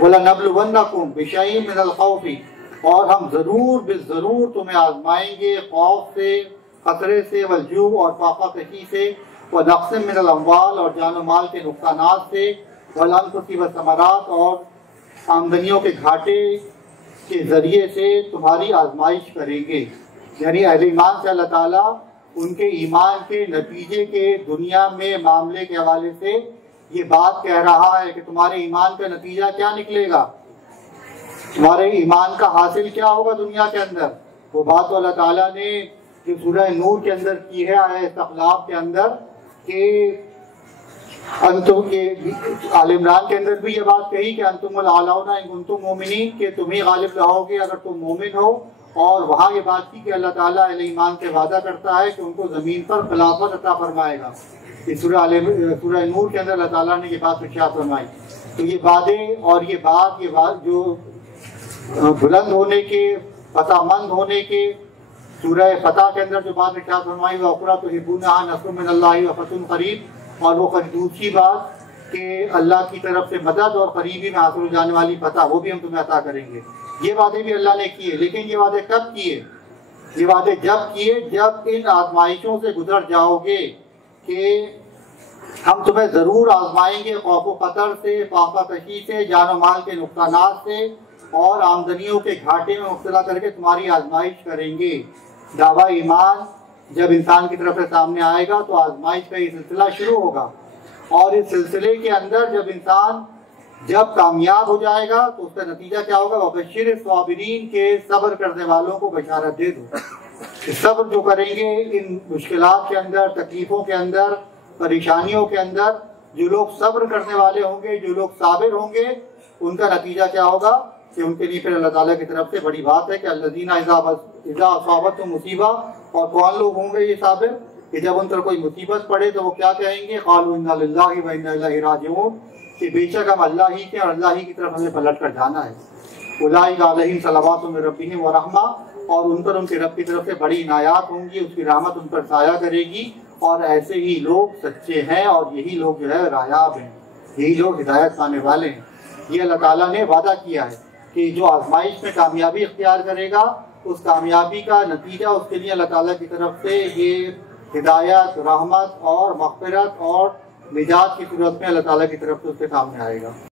वलनब्लुवन्नकुम बिशैइन मिनल खौफि, और हम ज़रूर तुम्हें आजमाएंगे खौफ से, खतरे से, वलजू और फाका कशी से, व नक़्सिम मिनल अम्वाल और जान माल के नुकसानात से, वल अनफुसी व समरात और आमदनियों के घाटे के ज़रिए से तुम्हारी आजमाइश करेंगे। यानी अहले ईमान से अल्लाह ताला उनके ईमान के नतीजे के दुनिया में मामले के हवाले से ये बात कह रहा है कि तुम्हारे ईमान का नतीजा क्या निकलेगा, तुम्हारे ईमान का हासिल क्या होगा दुनिया के अंदर। वो बात तो अल्लाह ताला ने जो सूरह नूर के अंदर की है, आया इस्तक़लाब के अंदर, कि अंतुम के आल इमरान के अंदर भी ये बात कही कि अंतुमुल आलौना इन कुंतुम मोमिनीन, के तुम ही गालिब रहोगे अगर तुम मोमिन हो। और वहाँ ये बात की कि अल्लाह ताला अहले ईमान से वादा करता है कि उनको ज़मीन पर खिलाफत अता फरमाएगा। इस सूरह नूर के अंदर अल्लाह ताला ने ये बात इरशाद फरमाई। तो ये वादे और ये बात जो बुलंद होने के, फतामंद होने के, सूरह फतह के अंदर जो बात इरशाद फरमाई, वह उखरा तुहिब्बूनहा नस्रुम मिनल्लाहि व फतहुन करीब, और वो दूसरी बात कि अल्लाह की तरफ से मदद और करीबी में हासिल हो जाने वाली फतह, वो भी हम तुम्हें अता करेंगे। ये वादे भी अल्लाह ने किए, लेकिन ये वादे कब किए? ये वादे जब किए जब इन आजमाइशों से गुजर जाओगे कि हम तुम्हें ज़रूर आजमाएंगे खौफ व खतर से, फाका कशी से, जान माल के नुकसानात से और आमदनियों के घाटे में मुब्तला करके तुम्हारी आजमाइश करेंगे। दावा ईमान जब इंसान की तरफ से सामने आएगा तो आजमाइश का ये सिलसिला शुरू होगा, और इस सिलसिले के अंदर जब इंसान कामयाब हो जाएगा तो उसका नतीजा क्या होगा? वबश्शिर साबिरीन, के सब्र करने वालों को बशारत दे दो। सब्र जो करेंगे इन मुश्किलात के अंदर, तकलीफ़ों के अंदर, परेशानियों के अंदर, जो लोग सब्र करने वाले होंगे, जो लोग साबिर होंगे, उनका नतीजा क्या होगा कि उनके लिए फिर अल्लाह ताला की तरफ से बड़ी बात है कि अल्लज़ीना इज़ा असाबतहुम मुसीबा, और कौन लोग होंगे ये साबिर कि जब उन पर कोई मुसीबत पड़े तो वो क्या कहेंगे? क़ालू इन्ना लिल्लाहि व इन्ना इलैहि राजिऊन, कि बेशक हम अल्लाह ही के और अल्लाह ही की तरफ हमें पलट कर जाना है। उलाइका अलैहिम सलवातु मिन रब्बिहिम व रहमा, और उन पर उनके रब की तरफ से बड़ी इनायात होंगी, उसकी रहमत उन पर साया करेगी। और ऐसे ही लोग सच्चे हैं और यही लोग जो है रायाब हैं, यही लोग हिदायत पाने वाले हैं। ये अल्लाह ताला ने वादा किया है कि जो आजमाइश में कामयाबी इख्तियार करेगा उस कामयाबी का नतीजा उसके लिए अल्लाह ताला की तरफ से ये हिदायत, रहमत और मग़फ़िरत और निजात की सूरत में अल्लाह ताला की तरफ से उसके सामने आएगा।